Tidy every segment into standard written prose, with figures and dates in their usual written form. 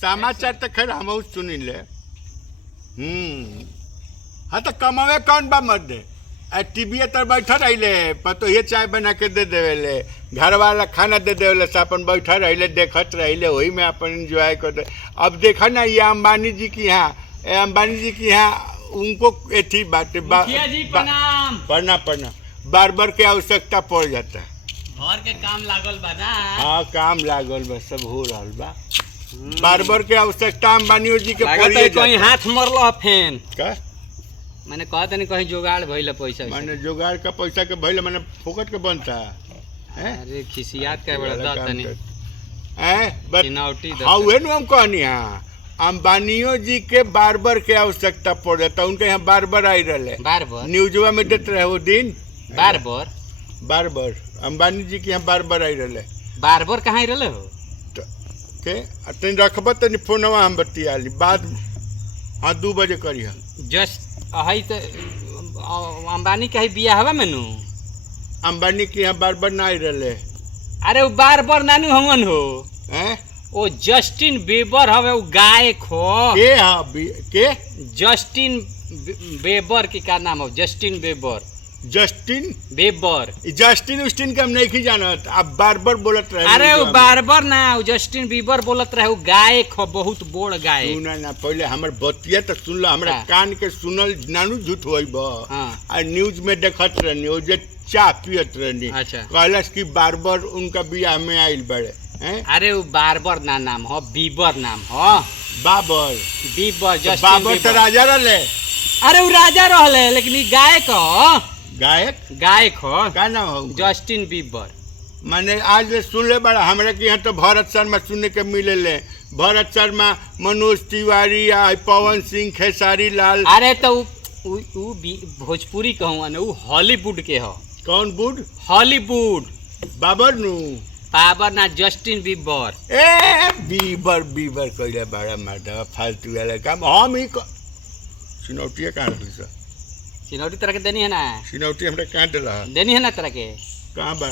समाचार तो खैर हम सुनी ले। हाँ तो कमावे कौन बा मर्द टीवी तर बैठा रही पतो ये चाय बना के दे देवेले घर वाला खाना दे देवेले से अपन बैठा रही देखत रही वही में अपन इंजॉय कर दे। अब देखा ना ये अंबानी जी की यहाँ अंबानी जी की यहाँ उनको एथी बात प्रणाम पढ़ना बार बार के आवश्यकता पड़ जाता है। घर के काम लागल बा ना। हाँ काम लागल बा सब हो रहा बा बार बार के आवश्यकता अंबानी जी के पड़िए कहीं हाथ मरल फेन का मैंने कहा तनी कहीं जुगाड़ भइल पैसा मैंने जुगाड़ का पैसा के भइल मैंने फोकट के बनता है। अरे खिसियात का बड़ा द तनी चिनौटी हाँ उहे नु हम कहनी हाँ अंबानियों जी के बार बार के आवश्यकता पड़ जाता उनके यहाँ बार बार आई रहे बार बार न्यूजवा में देते रहे वो दिन बार बार अंबानी जी के यहाँ बार बार आई रहे बार कहाँ आई रहे हो के तनी रखब तनी फोनवा हम बतियाली बाद हाँ 2 बजे करी जस्ट है तो अंबानी का बिया हवा में नु अंबानी के यहाँ बार बार ना आई रहे। अरे वो बार नानू हमन हो हैं ओ जस्टिन बीबर हवे वो गायक हो के हाँ के जस्टिन बीबर की क्या नाम हो जस्टिन बीबर जस्टिन के हम नहीं जानत आप बार बार बोलत रहे। अरे वो बार ना जस्टिन बीबर बोलत रहे वो गायक हो बहुत बोड़ गायक सुना ना पहले हमर बतिया तो सुन लो हमरा कान के सुनल नानू झूठ होई बा आ न्यूज में देखत रहनी ओ जे चाय पियत रहनी कहलस कि बार उनका बियाह में आइल बड़े हैं। अरे वो बार ना नाम हो बीबर नाम हो बीबर जस्टिन बाबर तो राजा रहले। अरे वो राजा रहले लेकिन गायक हो गायक हो का नाम हो जस्टिन बीबर मैंने आज ले सुन ले बड़ा हमारे के यहाँ तो भरत शर्मा सुनने के मिले ले भरत शर्मा मनोज तिवारी पवन सिंह खेसारी लाल। अरे तो भोजपुरी कहूँ ना वो हॉलीवुड के हो कौन बुड हॉलीवुड बाबर ना जस्टिन बीबर बीबर कहले बड़ा मादा फालतू वाला काम हम ही चिनौटिया कहाँ दूसरा चिनौटी तरह के देनी है ना चिनौटी हमरा कहाँ दिला देनी है ना तरह के कहाँ बा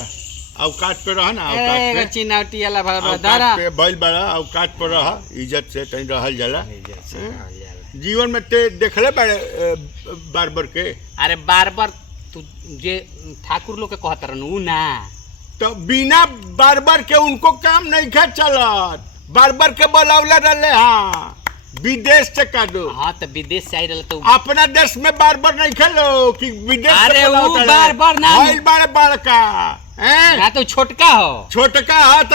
अवकाश पे रह ना अवकाश पे चिनौटी वाला अवकाश पे बैल बड़ा अवकाश पर रह इज्जत से कहीं रहल जाला जीवन में ते देखले बड़े बार के। अरे बार तू जे ठाकुर लोग के कहत रहनु ना तो बिना बार के उनको काम नहीं खा चलत बार के बोलावला रहले। हाँ विदेश से का दो हाँ तो विदेश से आई रहे तो अपना देश में बार नहीं खेलो कि विदेश अरे वो बार ना भइल बड़े बड़का ना तो छोटका हो तो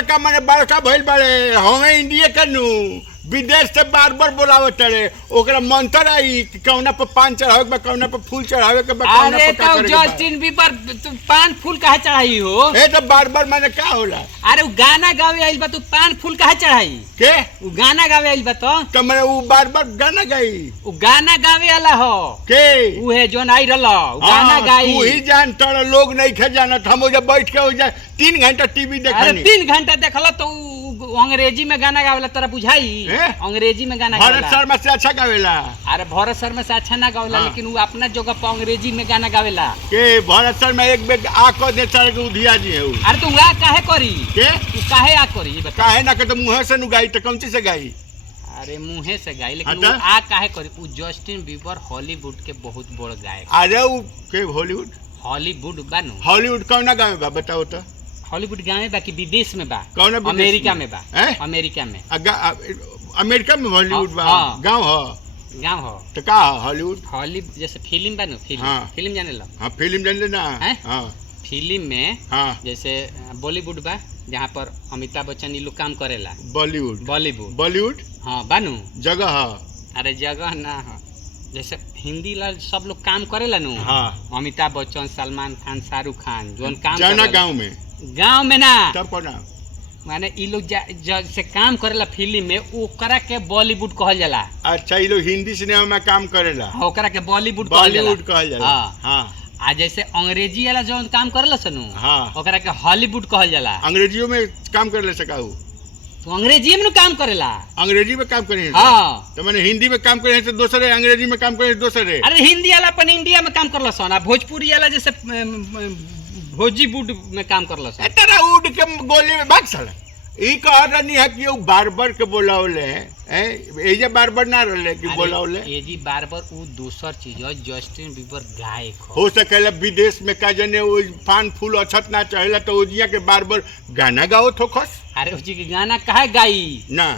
का माने बड़का भइल बड़े हमें इंडिया के नु विदेश से बार बोलावे तड़े ओकरा मंत्र आई कि कौना पर पान चढ़ावे के कौना पर फूल चढ़ावे के कौना पर का करे जस्टिन बीबर तू पान फूल काहे चढ़ाई हो ए तो बार माने का होला। अरे वो गाना गावे आइल बा तू पान फूल काहे चढ़ाई के वो गाना गावे आइल बा तो माने वो बार गाना गाई वो गाना गावे वाला हो के वो है जोन आई रहल गाना गाई तू ही जान तड़ लोग नहीं खे जानत हम ओजा बैठ के ओजा 3 घंटा टीवी देखनी 3 घंटा देखला तो अंग्रेजी में गाना गावेला तोरा बुझाई अंग्रेजी में गाना भरत शर्मा से अच्छा गावेला। अरे भरत शर्मा से अच्छा ना गावेला लेकिन वो अपना जगह पर अंग्रेजी में गाना गावेला के भरत शर्मा एक बेग आ को दे चढ़ के उधिया जी है। अरे तू आ काहे करी के तू काहे आ करी बता काहे ना के तो मुंह से नु गाई तो कौन चीज से गाई। अरे मुंहे से गाई लेकिन वो आ काहे करी वो जस्टिन बीबर हॉलीवुड के बहुत बड़ गायक। अरे वो के हॉलीवुड बानू हॉलीवुड कौन गाँव में बा बताओ तो हॉलीवुड गाँव में बा कि विदेश में बा कौन अमेरिका में बा अमेरिका में अमेरिका में हॉलीवुड बा गाँव हो तो का हॉलीवुड जैसे फिल्म बा फिल्म जाने ला। हाँ फिल्म जाने ना फिल्म में जैसे बॉलीवुड बा जहाँ पर अमिताभ बच्चन ये लोग काम करेला बॉलीवुड हाँ बानू जगह अरे जगह ना जैसे हिंदी ला सब लोग काम करेला नु अमिताभ बच्चन सलमान खान शाहरुख खान जोन काम गाँव में ना तब कौन माने ई लोग जैसे काम करेला फिल्म में ओकरा के बॉलीवुड कहल जाला। अच्छा ये लोग हिंदी सिनेमा में काम करेला ओकरा के बॉलीवुड कहल जाला। हाँ आ जैसे अंग्रेजी वाला जो काम करेला सनु ओकरा के हॉलीवुड कहल जाला। अंग्रेजियों में काम करेला सकाऊ तो अंग्रेजी में काम करेला अंग्रेजी में काम करे तो मैंने हिंदी में काम करे तो दूसरे अंग्रेजी में काम करे दूसरे। अरे हिंदी वाला अपन इंडिया में काम करला सोना भोजपुरी वाला जैसे भोजीवुड में काम करला तेरा उड़ के गोली में भाग साला ई कह रही है कि वो बार्बर के बोलावले हैं एजे बार्बर ना रहले कि बोलावले एजी बार्बर वो दूसर चीज है। जस्टिन बीबर गायक हो सकेला विदेश में का जने वो फान फूल अछत ना चाहेला तो ओजिया के बार्बर गाना गाओ थोखस। अरे उजी के गाना काहे गाई ना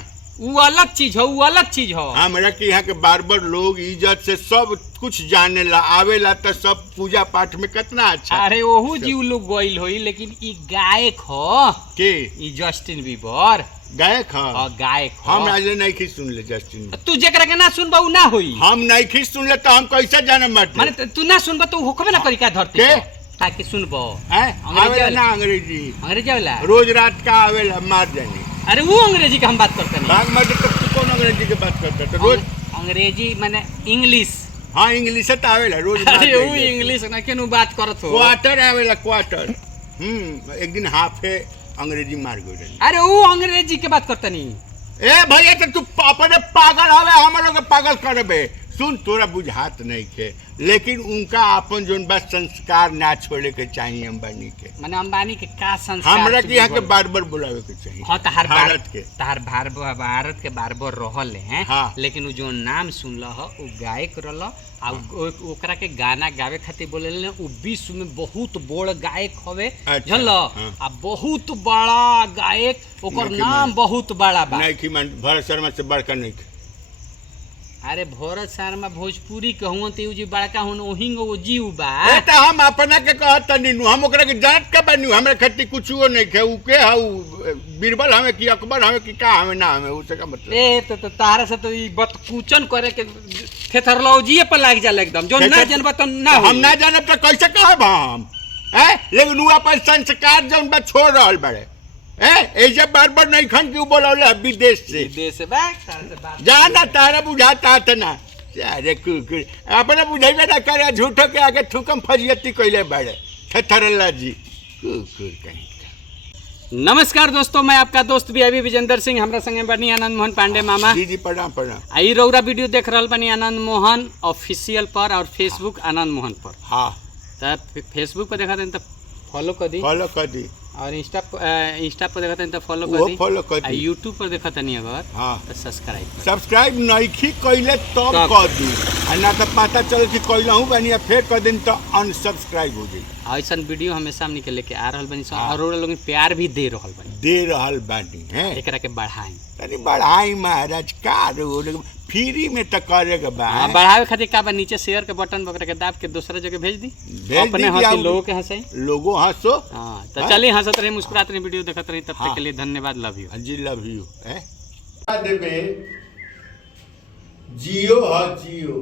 वो अलग चीज हो, वो अलग चीज हो। हमरा के यहाँ के बार्बर लोग इज्जत से सब कुछ जाने ला आवेला तो सब पूजा पाठ में कितना अच्छा। अरे ओहू जीव लोग गइल होई लेकिन ई गायक हो के ई जस्टिन बीबर गायक और गायक हो। हम आज नहीं खी सुन ले जस्टिन तू जेकरा के ना सुनबा उ ना होई। हम नहीं खी सुन ले तो हम कैसे जाने मत माने तू ना सुनबा तो होखबे ना करी का धरती के ताकि सुनबो आवेला ना अंग्रेजी अंग्रेजी वाला रोज रात का आवेला मार जाने। अरे वो अंग्रेजी का हम बात करते नहीं। भाग मत तो तू कौन अंग्रेजी के बात करता तो रोज अंग्रेजी माने इंग्लिश। हाँ इंग्लिश तो आवेला रोज अरे वो इंग्लिश ना केनु बात करत हो। क्वार्टर आवेला क्वार्टर एक दिन हाफे अंग्रेजी मार गए। अरे वो अंग्रेजी के बात करते नहीं। ए भैया तो तू अपने पागल हवे हम लोग पागल करबे। सुन तोरा बुझात नहीं के लेकिन उनका अपन जोन बस संस्कार ना छोड़े के चाहिए अंबानी के। माने अंबानी के का संस्कार हमरा के यहाँ के बार्बर बुलावे के चाहिए। हाँ तहार भारत के भारत के बार्बर रहल हैं। हाँ। लेकिन वो जो नाम सुनल हो वो गायक रहल आ ओकरा के गाना गावे खातिर बोले उ विश्व में बहुत बड़ गायक हवे। अच्छा, जानल हाँ। आ बहुत बड़ा गायक ओकर नाम बहुत बड़ा बा। नहीं कि मन भरत शर्मा से बड़का नहीं के। अरे भरत शर्मा भोजपुरी कहूँ तो जी बड़का हुन ओहिंग वो जीव बा। ए त हम अपना के कहत नीनु हम ओकरा के जानत के बनियो हमरा खट्टी कुछो नहीं के उ के हाउ बीरबल हमें कि अकबर हमें कि का हमें ना हमें उसे का मतलब। ए तो तारा से तो ई बतकूचन करे के थेथरलॉजीए पर लाग जाला एकदम जो ना जानबा तो ना हम ना जानब तो कैसे कहब हम लेकिन उ अपन संस्कार जौन बा छोड़ रहल बड़े ऐसे बार नहीं खन क्यों बोलौले विदेश से जाना तारा बुझाता था ना। अरे कुकुर अपने बुझेबे ना करे झूठो के आगे थूकम फजियती कइले बड़े थथरल्ला जी कुकुर कहीं। नमस्कार दोस्तों, मैं आपका दोस्त भी अभी विजेंद्र सिंह। हमरा संगे बनी आनंद मोहन पांडे मामा। जी जी प्रणाम प्रणाम। आई रौरा वीडियो देख रहल बनी आनंद मोहन ऑफिशियल पर और फेसबुक आनंद मोहन पर। हाँ तो फेसबुक पर देखा तो फॉलो कर दी और इंस्टा पर देखा तो फॉलो कर दी यूट्यूब पर देखा तनी अगर हाँ तो सब्सक्राइब नहीं कइले तब कर दी ना तो पता चल कि कइलहू बनी फिर कर दिन तो अनसब्सक्राइब हो जाई। ऐसा वीडियो हमेशा हमनी के लेके आ रहल बनी और लोग प्यार भी दे रहल बानी हैं एकरा के बढ़ाई तनी बढ़ाई महाराज का रो फ्री में तो करेगा बा। बढ़ावे खातिर का बा नीचे शेयर के बटन बकरा के दाब के दूसरा जगह भेज दी अपने हंसी लोगों के हंसाई लोगो हंसो। हां तो चलिए हंसत रही मुस्कुराते रही वीडियो देखत रही तब तक के लिए धन्यवाद। लव यू जी लव यू। देबे जियो हा जियो